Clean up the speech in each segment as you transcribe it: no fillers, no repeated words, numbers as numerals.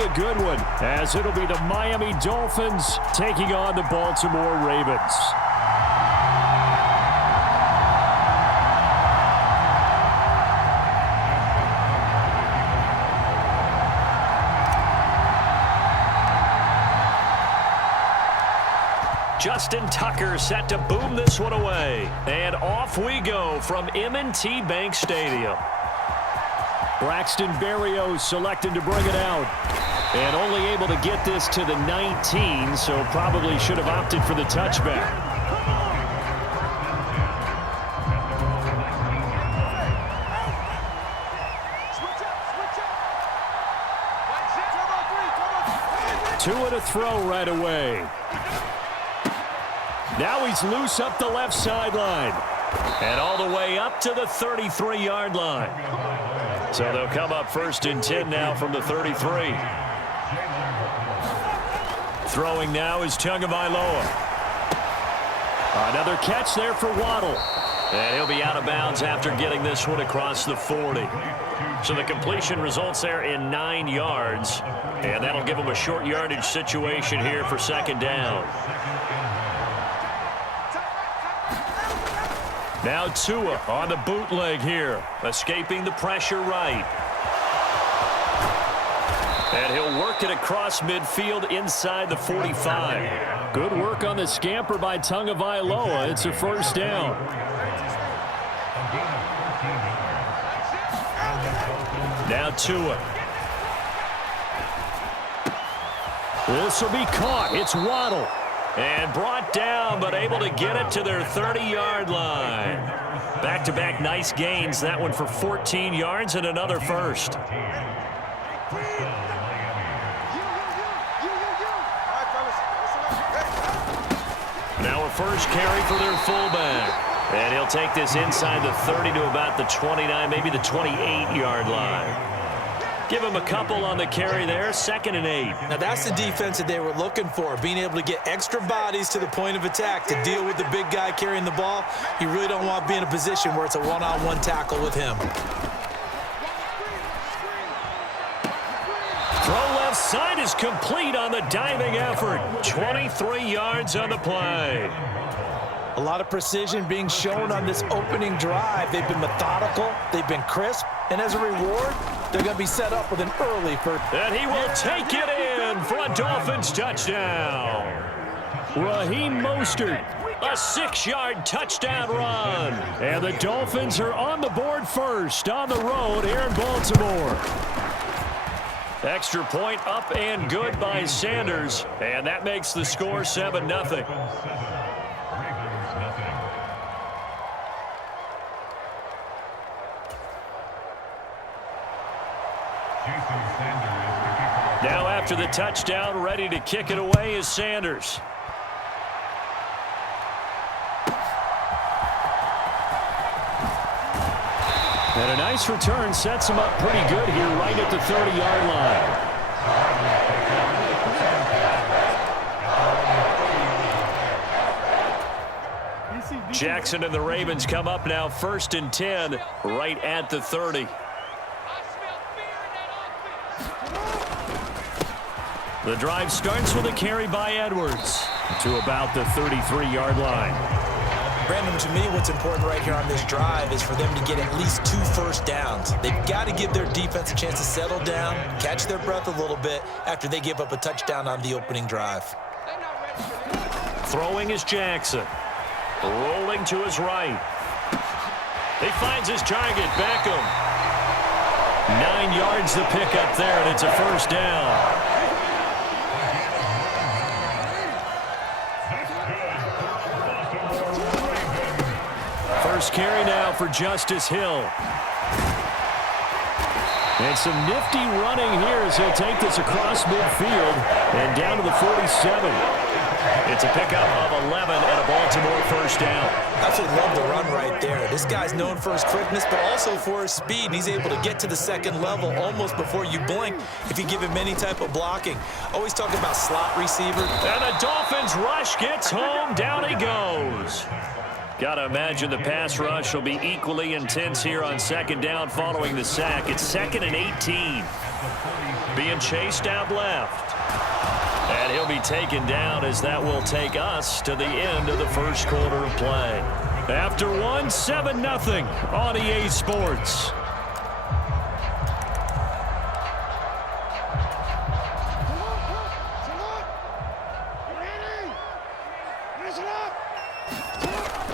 be a good one, as it'll be the Miami Dolphins taking on the Baltimore Ravens. Justin Tucker set to boom this one away. And off we go from M&T Bank Stadium. Braxton Berrios selected to bring it out. And only able to get this to the 19, so probably should have opted for the touchback. Tua to throw right away. Now he's loose up the left sideline. And all the way up to the 33-yard line. So they'll come up 1st and 10 now from the 33. Throwing now is Tagovailoa. Another catch there for Waddle. And he'll be out of bounds after getting this one across the 40. So the completion results there in 9 yards. And that'll give him a short yardage situation here for 2nd down. Now Tua on the bootleg here, escaping the pressure right. And he'll work it across midfield inside the 45. Good work on the scamper by Tagovailoa. It's a 1st down. Now Tua. This will be caught. It's Waddle. And brought down, but able to get it to their 30-yard line. Back-to-back nice gains. That one for 14 yards and another 1st. Now a 1st carry for their fullback. And he'll take this inside the 30 to about the 29, maybe the 28-yard line. Give him a couple on the carry there, 2nd and 8. Now that's the defense that they were looking for, being able to get extra bodies to the point of attack to deal with the big guy carrying the ball. You really don't want to be in a position where it's a one-on-one tackle with him. Throw left side is complete on the diving effort. 23 yards on the play. A lot of precision being shown on this opening drive. They've been methodical, they've been crisp, and as a reward, they're going to be set up with an early first. And he will take it in for a Dolphins touchdown. Raheem Mostert, a 6-yard touchdown run. And the Dolphins are on the board first on the road here in Baltimore. Extra point up and good by Sanders. And that makes the score 7-0. Now after the touchdown, ready to kick it away is Sanders. And a nice return sets him up pretty good here right at the 30-yard line. Jackson and the Ravens come up now 1st and 10 right at the 30. The drive starts with a carry by Edwards to about the 33-yard line. Brandon, to me, what's important right here on this drive is for them to get at least 2 first downs. They've got to give their defense a chance to settle down, catch their breath a little bit after they give up a touchdown on the opening drive. Throwing is Jackson. Rolling to his right. He finds his target, Beckham. 9 yards to pick up there, and it's a 1st down. First carry now for Justice Hill. And some nifty running here as he'll take this across midfield and down to the 47. It's a pickup of 11 and a Baltimore 1st down. Absolutely love the run right there. This guy's known for his quickness, but also for his speed. And he's able to get to the 2nd level almost before you blink if you give him any type of blocking. Always talk about slot receiver. And the Dolphins rush gets home. Down he goes. Got to imagine the pass rush will be equally intense here on 2nd down following the sack. It's 2nd and 18. being chased out left. And he'll be taken down as that will take us to the end of the first quarter of play. After one, 7-0 on EA Sports.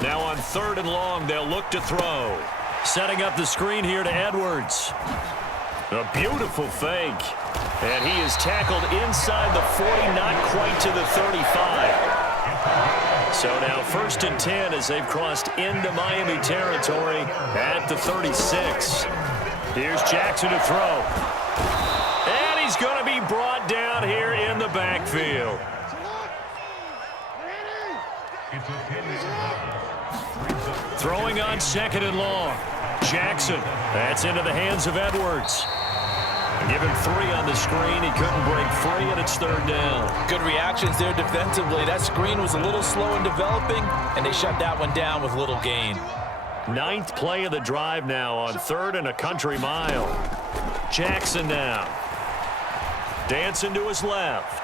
Now on 3rd and long, they'll look to throw. Setting up the screen here to Edwards. A beautiful fake. And he is tackled inside the 40, not quite to the 35. So now 1st and 10 as they've crossed into Miami territory at the 36. Here's Jackson to throw. And he's going to be brought down here in the backfield. Throwing on 2nd and long. Jackson. That's into the hands of Edwards. Give him 3 on the screen. He couldn't break free, and it's 3rd down. Good reactions there defensively. That screen was a little slow in developing, and they shut that one down with little gain. 9th play of the drive now on 3rd and a country mile. Jackson now. Dancing to his left.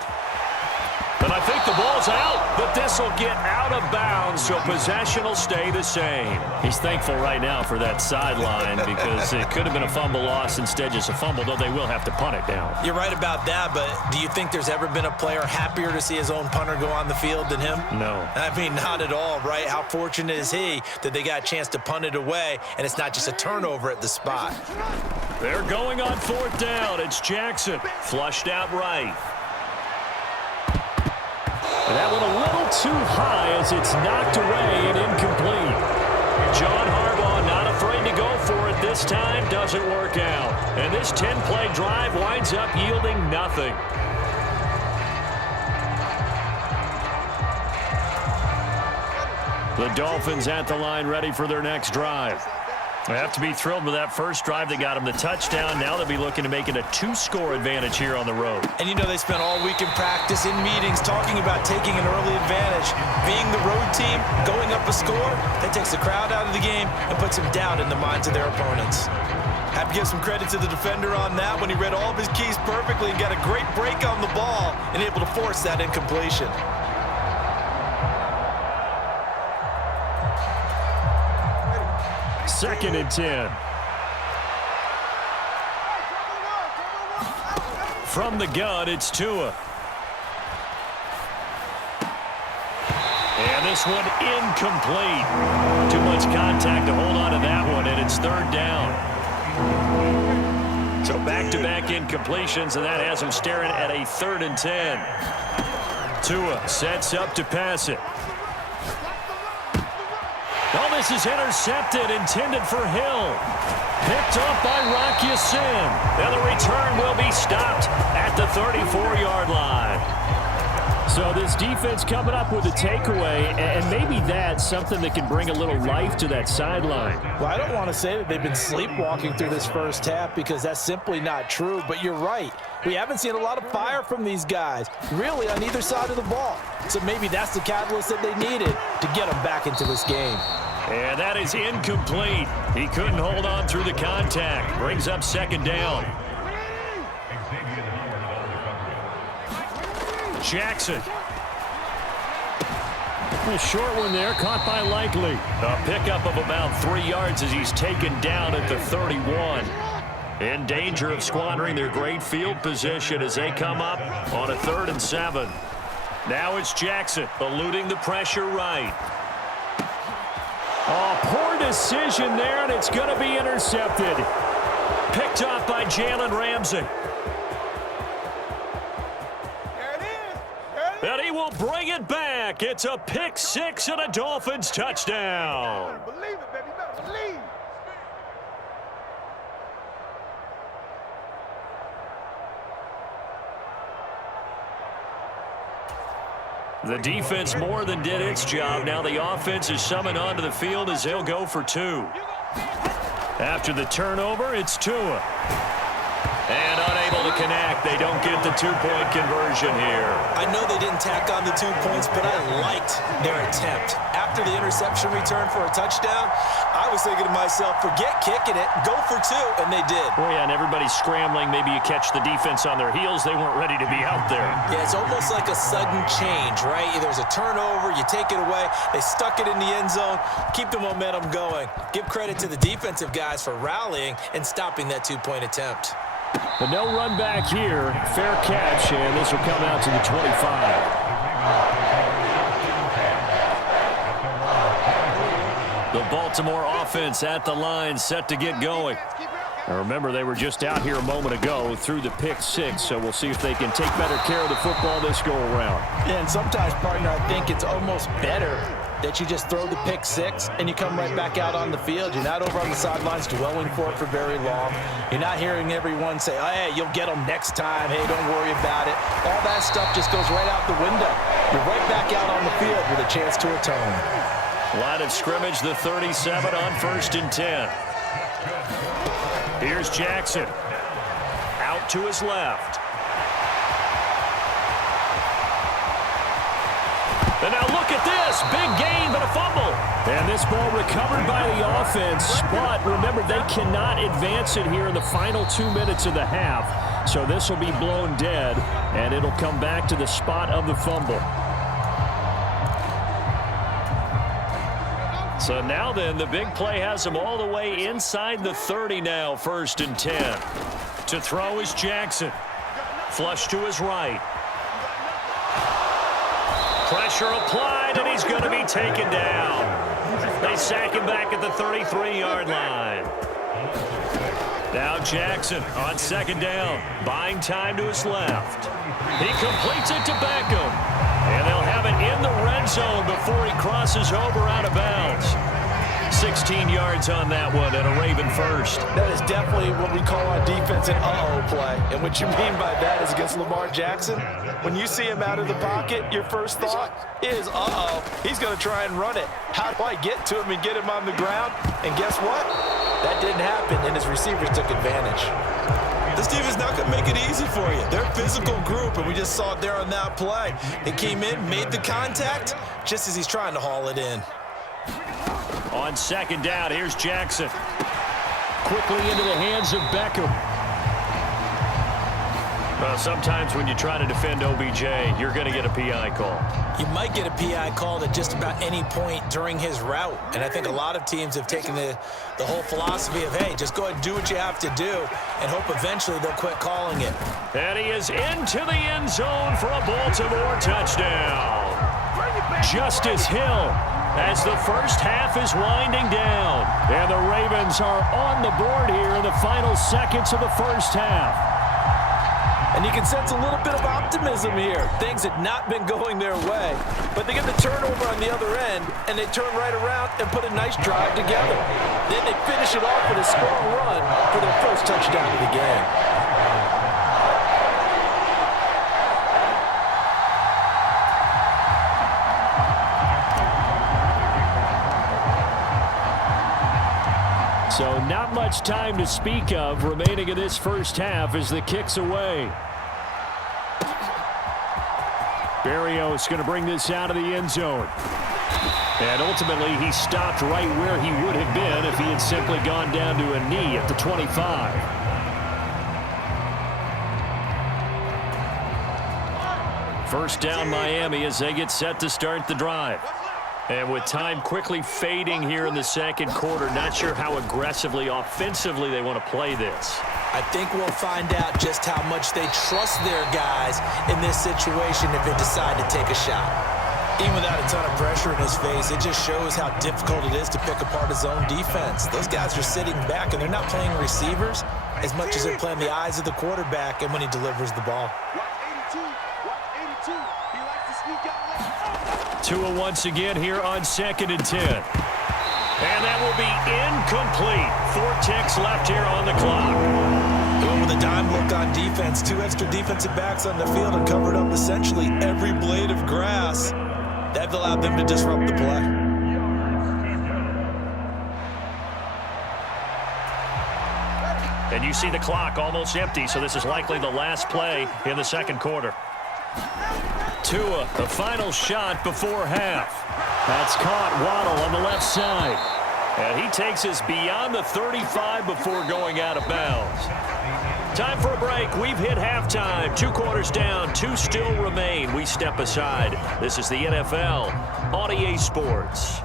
And I think the ball's out, but this will get out of bounds, so possession will stay the same. He's thankful right now for that sideline because it could have been a fumble loss, instead just a fumble, though they will have to punt it down. You're right about that, but do you think there's ever been a player happier to see his own punter go on the field than him? No. I mean, not at all, right? How fortunate is he that they got a chance to punt it away, and it's not just a turnover at the spot. They're going on 4th down. It's Jackson. Flushed out right. That one a little too high as it's knocked away and incomplete. John Harbaugh not afraid to go for it this time. Doesn't work out. And this 10-play drive winds up yielding nothing. The Dolphins at the line ready for their next drive. They have to be thrilled with that first drive. They got them the touchdown. Now they'll be looking to make it a 2-score advantage here on the road. And you know they spent all week in practice, in meetings, talking about taking an early advantage. Being the road team, going up a score, that takes the crowd out of the game and puts some doubt in the minds of their opponents. Have to give some credit to the defender on that when he read all of his keys perfectly and got a great break on the ball and able to force that incompletion. 2nd and 10. From the gun, it's Tua. And this one incomplete. Too much contact to hold on to that one, and it's 3rd down. So back-to-back incompletions, and that has him staring at a 3rd and 10. Tua sets up to pass it. Oh, this is intercepted, intended for Hill. Picked up by Rock Ya-Sin. And the return will be stopped at the 34-yard line. So this defense coming up with a takeaway, and maybe that's something that can bring a little life to that sideline. Well, I don't want to say that they've been sleepwalking through this first half because that's simply not true, but you're right. We haven't seen a lot of fire from these guys, really on either side of the ball. So maybe that's the catalyst that they needed to get them back into this game. And that is incomplete. He couldn't hold on through the contact. Brings up 2nd down. Jackson. A short one there, caught by Likely. A pickup of about 3 yards as he's taken down at the 31. In danger of squandering their great field position as they come up on a 3rd and 7. Now it's Jackson eluding the pressure right. Oh, poor decision there, and it's going to be intercepted. Picked off by Jalen Ramsey. And he will bring it back. It's a pick 6 and a Dolphins touchdown. Believe it, baby. You better believe. The defense more than did its job. Now the offense is summoned onto the field as they'll go for 2. After the turnover, it's Tua. And unable to connect. They don't get the 2-point conversion here. I know they didn't tack on the 2 points, but I liked their attempt. After the interception return for a touchdown, I was thinking to myself, forget kicking it, go for two, and they did. Oh, yeah, and everybody's scrambling. Maybe you catch the defense on their heels. They weren't ready to be out there. Yeah, it's almost like a sudden change, right? There's a turnover, you take it away, they stuck it in the end zone, keep the momentum going. Give credit to the defensive guys for rallying and stopping that two-point attempt. But no run back here. Fair catch, and this will come out to the 25. The Baltimore offense at the line, set to get going. Now remember, they were just out here a moment ago through the pick six, so we'll see if they can take better care of the football this go-around. Yeah, and sometimes, partner, I think it's almost better that you just throw the pick six and you come right back out on the field. You're not over on the sidelines dwelling for it for very long. You're not hearing everyone say, oh, hey, you'll get them next time. Hey, don't worry about it. All that stuff just goes right out the window. You're right back out on the field with a chance to atone. Line of scrimmage, the 37 on 1st and 10. Here's Jackson. Out to his left. And now look at this. Big gain, but a fumble. And this ball recovered by the offense. But remember, they cannot advance it here in the final 2 minutes of the half. So this will be blown dead, and it'll come back to the spot of the fumble. So now then, the big play has them all the way inside the 30 now, 1st and 10. To throw is Jackson. Flush to his right. Pressure applied, and he's going to be taken down. They sack him back at the 33-yard line. Now Jackson on 2nd down, buying time to his left. He completes it to Beckham. And they'll have it in the red zone before he crosses over out of bounds. 16 yards on that one and a Raven first. That is definitely what we call on defense an uh-oh play. And what you mean by that is against Lamar Jackson, when you see him out of the pocket, your first thought is, uh-oh, he's going to try and run it. How do I get to him and get him on the ground? And guess what? That didn't happen, and his receivers took advantage. This team is not going to make it easy for you. They're a physical group, and we just saw it there on that play. They came in, made the contact, just as he's trying to haul it in. On 2nd down, here's Jackson. Quickly into the hands of Beckham. Well, sometimes when you try to defend OBJ, you're going to get a PI call. You might get a PI call at just about any point during his route. And I think a lot of teams have taken the whole philosophy of, hey, just go ahead and do what you have to do and hope eventually they'll quit calling it. And he is into the end zone for a Baltimore touchdown. Justice Hill as the first half is winding down. And the Ravens are on the board here in the final seconds of the first half. And you can sense a little bit of optimism here. Things had not been going their way, but they get the turnover on the other end, and they turn right around and put a nice drive together. Then they finish it off with a strong run for their first touchdown of the game. So not much time to speak of remaining in this first half as the kick's away. Berrios going to bring this out of the end zone. And ultimately, he stopped right where he would have been if he had simply gone down to a knee at the 25. First down Miami as they get set to start the drive. And with time quickly fading here in the second quarter, not sure how aggressively, offensively they want to play this. I think we'll find out just how much they trust their guys in this situation if they decide to take a shot. Even without a ton of pressure in his face, it just shows how difficult it is to pick apart his own defense. Those guys are sitting back, and they're not playing receivers as much as they're playing the eyes of the quarterback and when he delivers the ball. Tua once again here on 2nd and 10. And that will be incomplete. 4 ticks left here on the clock. Going with a dime look on defense. 2 extra defensive backs on the field and covered up essentially every blade of grass. That allowed them to disrupt the play. And you see the clock almost empty, so this is likely the last play in the second quarter. Tua, the final shot before half. That's caught. Waddle on the left side. And he takes us beyond the 35 before going out of bounds. Time for a break. We've hit halftime. 2 quarters down. 2 still remain. We step aside. This is the NFL on EA Sports.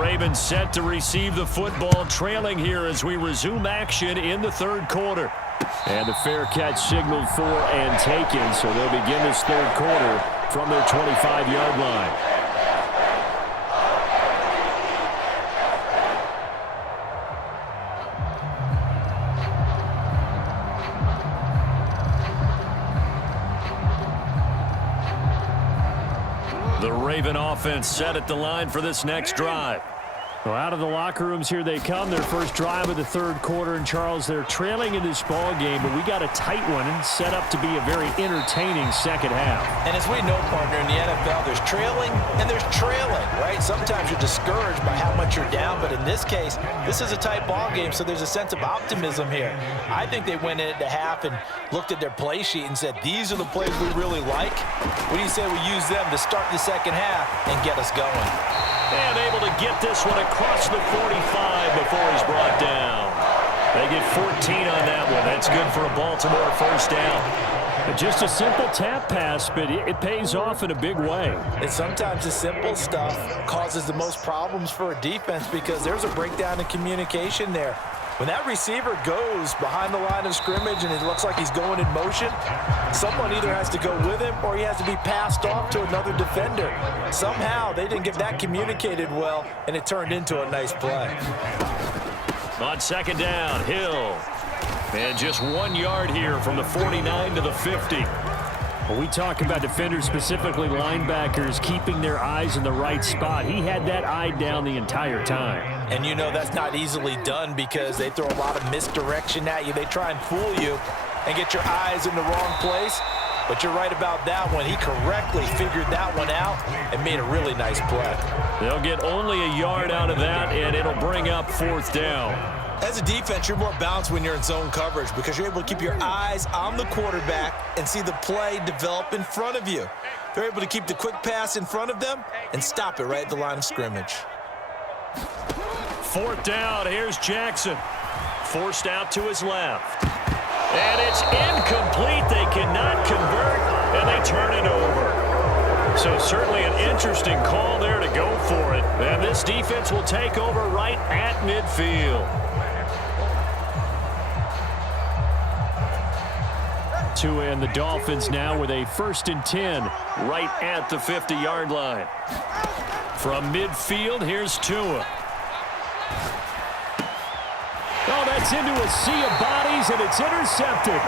Ravens set to receive the football, trailing here as we resume action in the 3rd quarter. And the fair catch signaled for and taken, so they'll begin this 3rd quarter from their 25-yard line. The Raven offense set at the line for this next drive. Well, out of the locker rooms here they come. Their first drive of the 3rd quarter. And, Charles, they're trailing in this ball game, but we got a tight one and set up to be a very entertaining second half. And as we know, partner, in the NFL, there's trailing and there's trailing, right? Sometimes you're discouraged by how much you're down, but in this case, this is a tight ball game, so there's a sense of optimism here. I think they went into half and looked at their play sheet and said, these are the plays we really like. What do you say we use them to start the second half and get us going? And able to get this one across the 45 before he's brought down. They get 14 on that one. That's good for a Baltimore first down. Just a simple tap pass, but it pays off in a big way. And sometimes the simple stuff causes the most problems for a defense because there's a breakdown in communication there. When that receiver goes behind the line of scrimmage and it looks like he's going in motion, someone either has to go with him or he has to be passed off to another defender. Somehow they didn't get that communicated well, and it turned into a nice play. On second down, Hill. And just 1 yard here from the 49 to the 50. When we talk about defenders, specifically linebackers, keeping their eyes in the right spot, he had that eye down the entire time. And you know that's not easily done because they throw a lot of misdirection at you. They try and fool you and get your eyes in the wrong place. But you're right about that one. He correctly figured that one out and made a really nice play. They'll get only a yard out of that, and it'll bring up 4th down. As a defense, you're more balanced when you're in zone coverage because you're able to keep your eyes on the quarterback and see the play develop in front of you. They're able to keep the quick pass in front of them and stop it right at the line of scrimmage. 4th down, here's Jackson. Forced out to his left. And it's incomplete. They cannot convert, and they turn it over. So certainly an interesting call there to go for it. And this defense will take over right at midfield. Tua and the Dolphins now with a 1st and 10 right at the 50-yard line. From midfield, here's Tua. Oh, that's into a sea of bodies, and it's intercepted.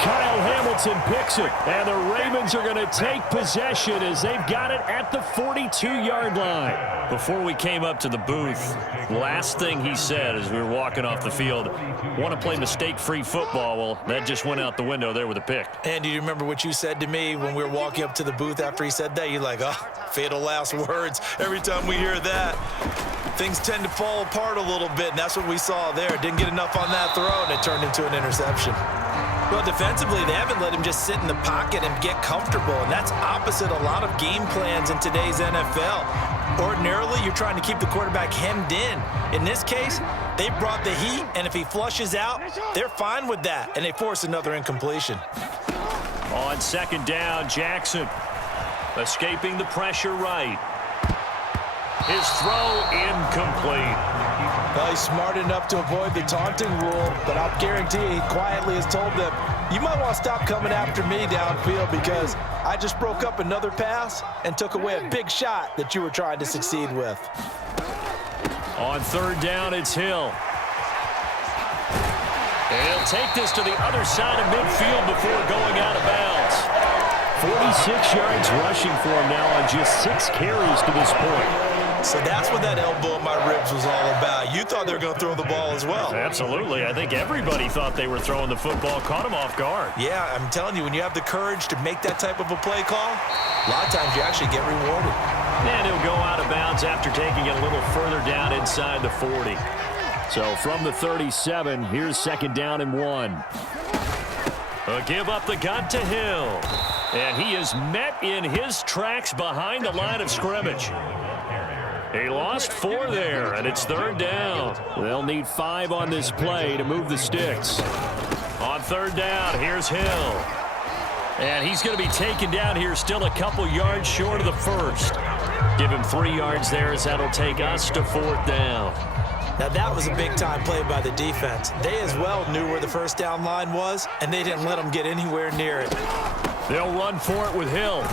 Kyle Hamilton picks it, and the Ravens are going to take possession as they've got it at the 42-yard line. Before we came up to the booth, last thing he said as we were walking off the field, want to play mistake-free football. Well, that just went out the window there with a pick. And do you remember what you said to me when we were walking up to the booth after he said that? You're like, oh, fatal last words. Every time we hear that, things tend to fall apart a little bit, and that's what we saw there. Didn't get enough on that throw, and it turned into an interception. Well, defensively, they haven't let him just sit in the pocket and get comfortable, and that's opposite a lot of game plans in today's NFL. Ordinarily, you're trying to keep the quarterback hemmed in. In this case, they brought the heat, and if he flushes out, they're fine with that, and they force another incompletion. On second down, Jackson escaping the pressure right. His throw incomplete. Well, he's smart enough to avoid the taunting rule, but I'll guarantee he quietly has told them, you might want to stop coming after me downfield because I just broke up another pass and took away a big shot that you were trying to succeed with. On third down, it's Hill. And he'll take this to the other side of midfield before going out of bounds. 46 yards rushing for him now on just 6 carries to this point. So that's what that elbow in my ribs was all about. You thought they were going to throw the ball as well. Absolutely. I think everybody thought they were throwing the football, caught him off guard. Yeah, I'm telling you, when you have the courage to make that type of a play call, a lot of times you actually get rewarded. And he'll go out of bounds after taking it a little further down inside the 40. So from the 37, here's 2nd down and 1. A give up the gun to Hill. And he is met in his tracks behind the line of scrimmage. He lost 4 there, and it's 3rd down. They'll need 5 on this play to move the sticks. On 3rd down, here's Hill. And he's going to be taken down here still a couple yards short of the 1st. Give him 3 yards there as that'll take us to 4th down. Now that was a big-time play by the defense. They as well knew where the 1st down line was, and they didn't let them get anywhere near it. They'll run for it with Hill.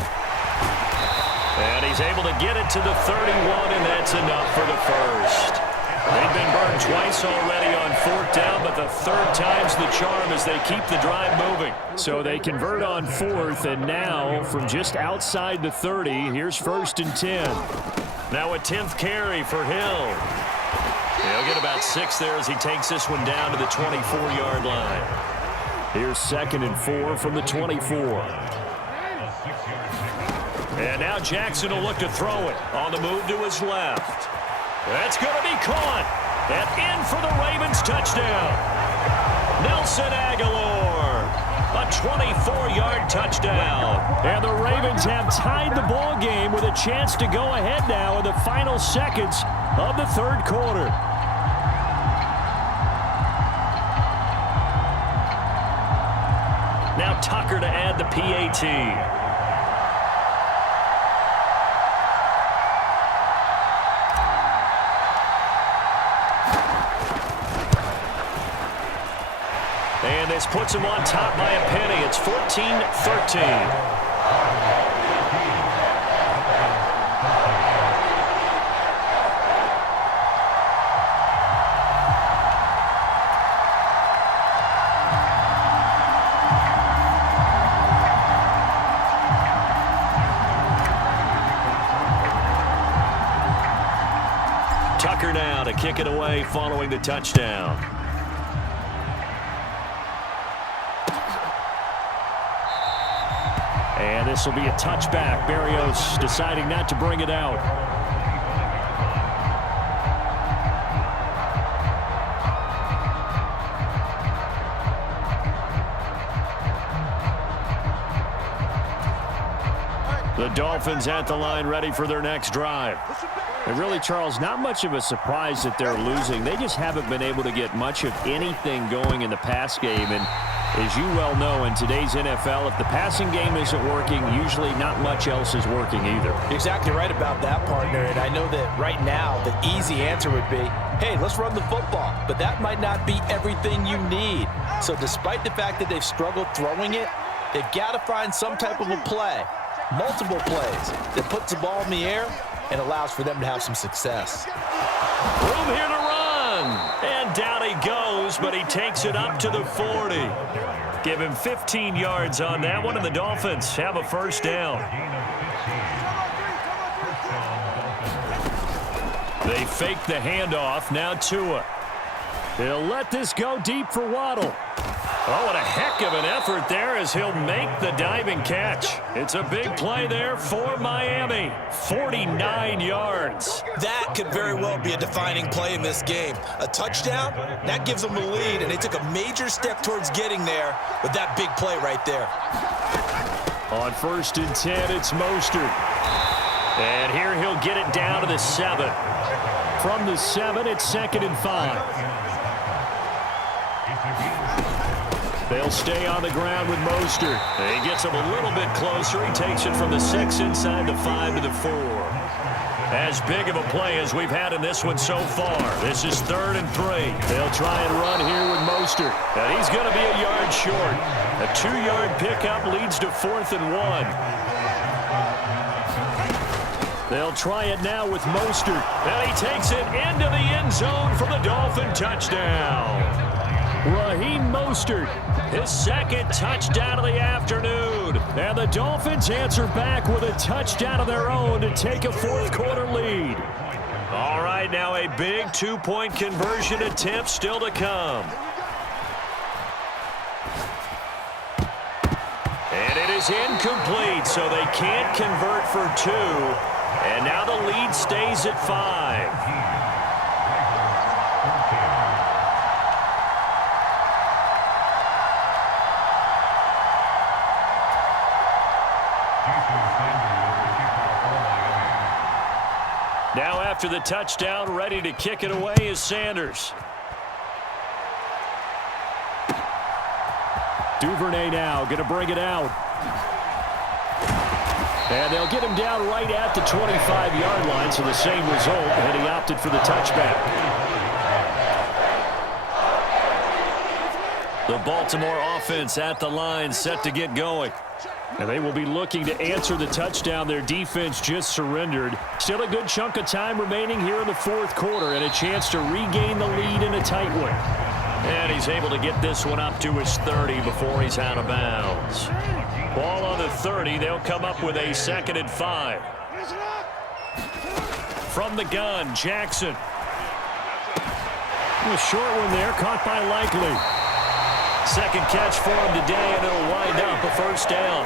And he's able to get it to the 31, and that's enough for the 1st. They've been burned twice already on 4th down, but the 3rd time's the charm as they keep the drive moving. So they convert on 4th, and now from just outside the 30, here's 1st and 10. Now a 10th carry for Hill. He'll get about 6 there as he takes this one down to the 24-yard line. Here's 2nd and 4 from the 24. And now Jackson will look to throw it on the move to his left. That's going to be caught. And in for the Ravens touchdown. Nelson Aguilar. A 24-yard touchdown. And the Ravens have tied the ball game with a chance to go ahead now in the final seconds of the 3rd quarter. Now Tucker to add the PAT. And this puts him on top by a penny. It's 14-13. Tucker now to kick it away following the touchdown. And this will be a touchback. Berrios deciding not to bring it out. The Dolphins at the line ready for their next drive. And really, Charles, not much of a surprise that they're losing. They just haven't been able to get much of anything going in the pass game. And as you well know, in today's NFL, if the passing game isn't working, usually not much else is working either. You're exactly right about that, partner. And I know that right now the easy answer would be, hey, let's run the football. But that might not be everything you need. So despite the fact that they've struggled throwing it, they've got to find some type of a play, multiple plays, that puts the ball in the air and allows for them to have some success. Room here to run. And down he goes, but he takes it up to the 40. Give him 15 yards on that one, and the Dolphins have a 1st down. They fake the handoff. Now Tua. They'll let this go deep for Waddle. Oh, what a heck of an effort there as he'll make the diving catch. It's a big play there for Miami. 49 yards. That could very well be a defining play in this game. A touchdown, that gives them the lead, and they took a major step towards getting there with that big play right there. On 1st and 10, it's Mostert. And here he'll get it down to the 7. From the 7, it's 2nd and 5. They'll stay on the ground with Mostert. He gets him a little bit closer. He takes it from the 6 inside the 5 to the 4. As big of a play as we've had in this one so far. This is 3rd and 3. They'll try and run here with Mostert. And he's going to be a yard short. A 2-yard pickup leads to 4th and 1. They'll try it now with Mostert. And he takes it into the end zone for the Dolphin touchdown. Raheem Mostert, his 2nd touchdown of the afternoon. And the Dolphins answer back with a touchdown of their own to take a 4th quarter lead. All right, now a big 2-point conversion attempt still to come. And it is incomplete, so they can't convert for 2. And now the lead stays at 5. Now after the touchdown, ready to kick it away is Sanders. Duvernay now going to bring it out. And they'll get him down right at the 25-yard line, so the same result, and he opted for the touchback. The Baltimore offense at the line, set to get going. And they will be looking to answer the touchdown their defense just surrendered. Still a good chunk of time remaining here in the fourth quarter and a chance to regain the lead in a tight one. And he's able to get this one up to his 30 before he's out of bounds. Ball on the 30. They'll come up with a 2nd and 5. From the gun, Jackson. A short one there, caught by Likely. Second catch for him today, and it'll wind up a first down.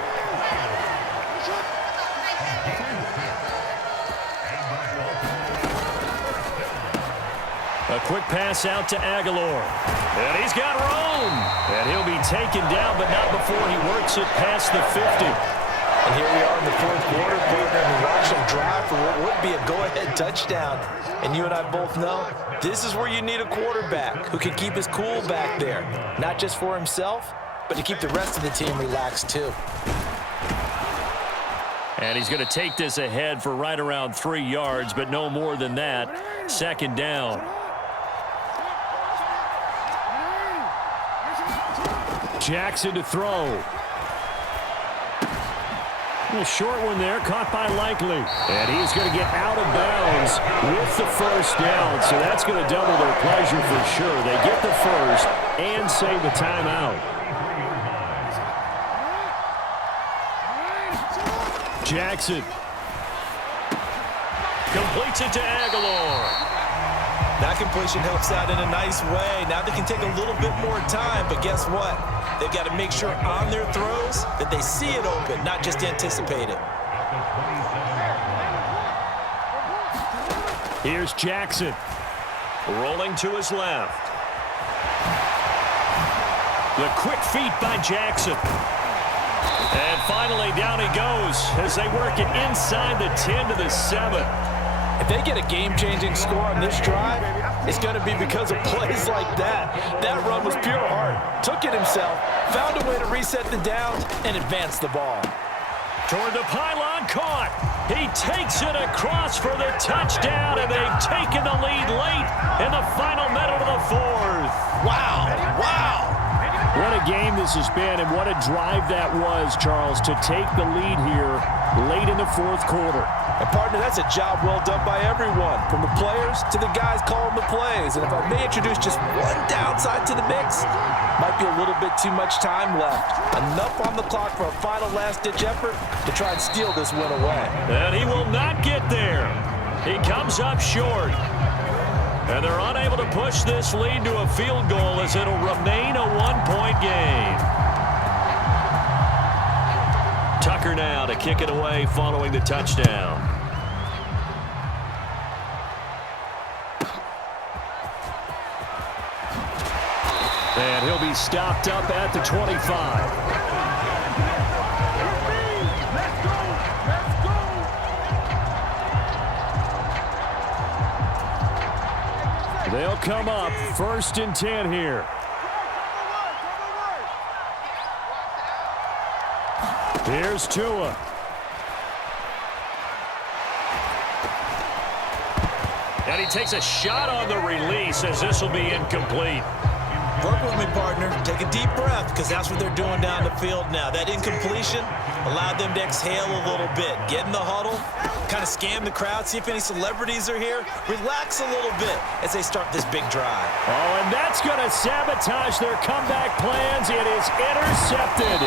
A quick pass out to Aguilar. And he's got room. And he'll be taken down, but not before he works it past the 50. And here we are in the fourth quarter, partner, and we watch them drive for what would be a go-ahead touchdown. And you and I both know this is where you need a quarterback who can keep his cool back there. Not just for himself, but to keep the rest of the team relaxed too. And he's going to take this ahead for right around 3 yards, but no more than that. 2nd down. Jackson to throw. A short one there, caught by Likely. And he's going to get out of bounds with the first down. So that's going to double their pleasure for sure. They get the first and save the timeout. Jackson. Completes it to Aguilar. That completion helps out in a nice way. Now they can take a little bit more time, but guess what? They've got to make sure on their throws that they see it open, not just anticipate it. Here's Jackson. Rolling to his left. The quick feet by Jackson. And finally down he goes as they work it inside the 10 to the 7. If they get a game-changing score on this drive, it's going to be because of plays like that. That run was pure heart. Took it himself, found a way to reset the downs, and advance the ball. Toward the pylon, caught. He takes it across for the touchdown, and they've taken the lead late in the final minute of the fourth. Wow, wow. What a game this has been, and what a drive that was, Charles, to take the lead here late in the fourth quarter. And, partner, that's a job well done by everyone, from the players to the guys calling the plays. And if I may introduce just one downside to the mix, might be a little bit too much time left. Enough on the clock for a final last-ditch effort to try and steal this win away. And he will not get there. He comes up short. And they're unable to push this lead to a field goal as it'll remain a one-point game. Tucker now to kick it away following the touchdown. And he'll be stopped up at the 25. They'll come up 1st and 10 here. Here's Tua. And he takes a shot on the release as this will be incomplete. Work with me, partner. Take a deep breath, because that's what they're doing down the field now. That incompletion allowed them to exhale a little bit. Get in the huddle, kind of scan the crowd, see if any celebrities are here. Relax a little bit as they start this big drive. Oh, and that's going to sabotage their comeback plans. It is intercepted.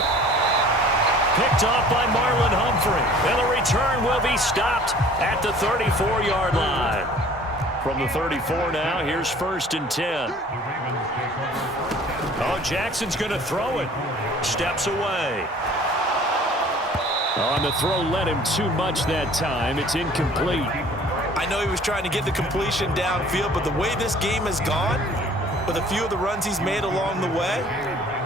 Picked off by Marlon Humphrey. And the return will be stopped at the 34-yard line. From the 34 now, here's 1st and 10. Oh, Jackson's going to throw it. Steps away. On the throw led him too much that time. It's incomplete. I know he was trying to get the completion downfield, but the way this game has gone, with a few of the runs he's made along the way,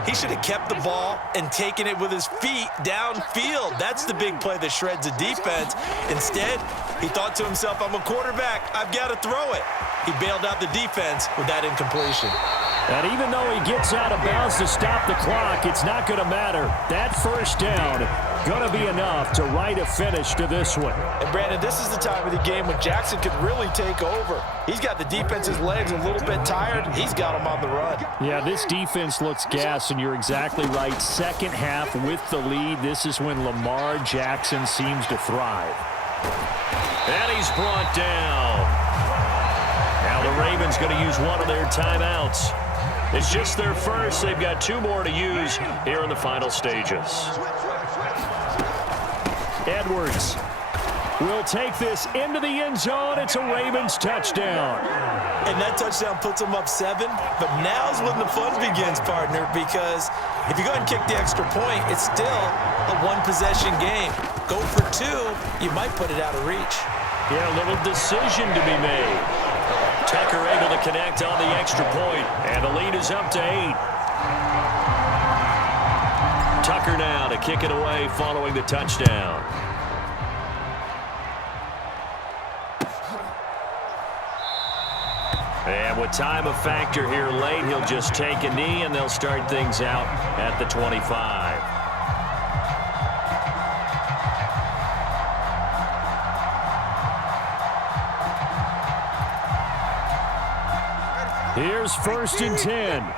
he should have kept the ball and taken it with his feet downfield. That's the big play that shreds the defense. Instead, he thought to himself, I'm a quarterback. I've got to throw it. He bailed out the defense with that incompletion. And even though he gets out of bounds to stop the clock, it's not going to matter. That first down going to be enough to write a finish to this one. And, Brandon, this is the time of the game when Jackson could really take over. He's got the defense's legs a little bit tired. He's got them on the run. Yeah, this defense looks gassed, and you're exactly right. Second half with the lead, this is when Lamar Jackson seems to thrive. And he's brought down. Now the Ravens going to use one of their timeouts. It's just their first. They've got 2 more to use here in the final stages. Edwards will take this into the end zone. It's a Ravens touchdown. And that touchdown puts them up 7. But now's when the fun begins, partner, because if you go ahead and kick the extra point, it's still a one-possession game. Go for 2, you might put it out of reach. Yeah, a little decision to be made. Tucker able to connect on the extra point, and the lead is up to 8. Tucker now to kick it away following the touchdown. And with time a factor here late, he'll just take a knee, and they'll start things out at the 25. Here's 1st and 10.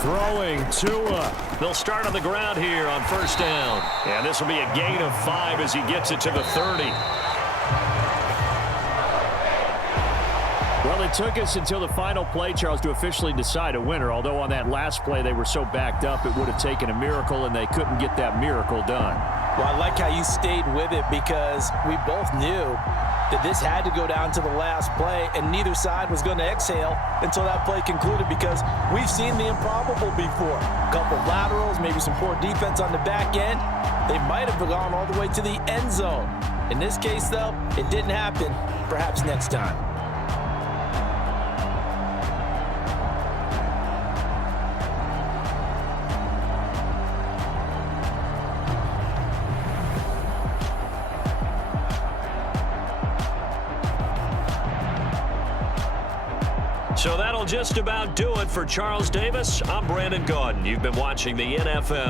Throwing Tua. They'll start on the ground here on 1st down. And this will be a gain of 5 as he gets it to the 30. Well, it took us until the final play, Charles, to officially decide a winner. Although on that last play they were so backed up, it would have taken a miracle, and they couldn't get that miracle done. Well, I like how you stayed with it, because we both knew that this had to go down to the last play, and neither side was going to exhale until that play concluded, because we've seen the improbable before. A couple of laterals, maybe some poor defense on the back end. They might have gone all the way to the end zone. In this case, though, it didn't happen. Perhaps next time. So that'll just about do it for Charles Davis. I'm Brandon Gaudin. You've been watching the NFL.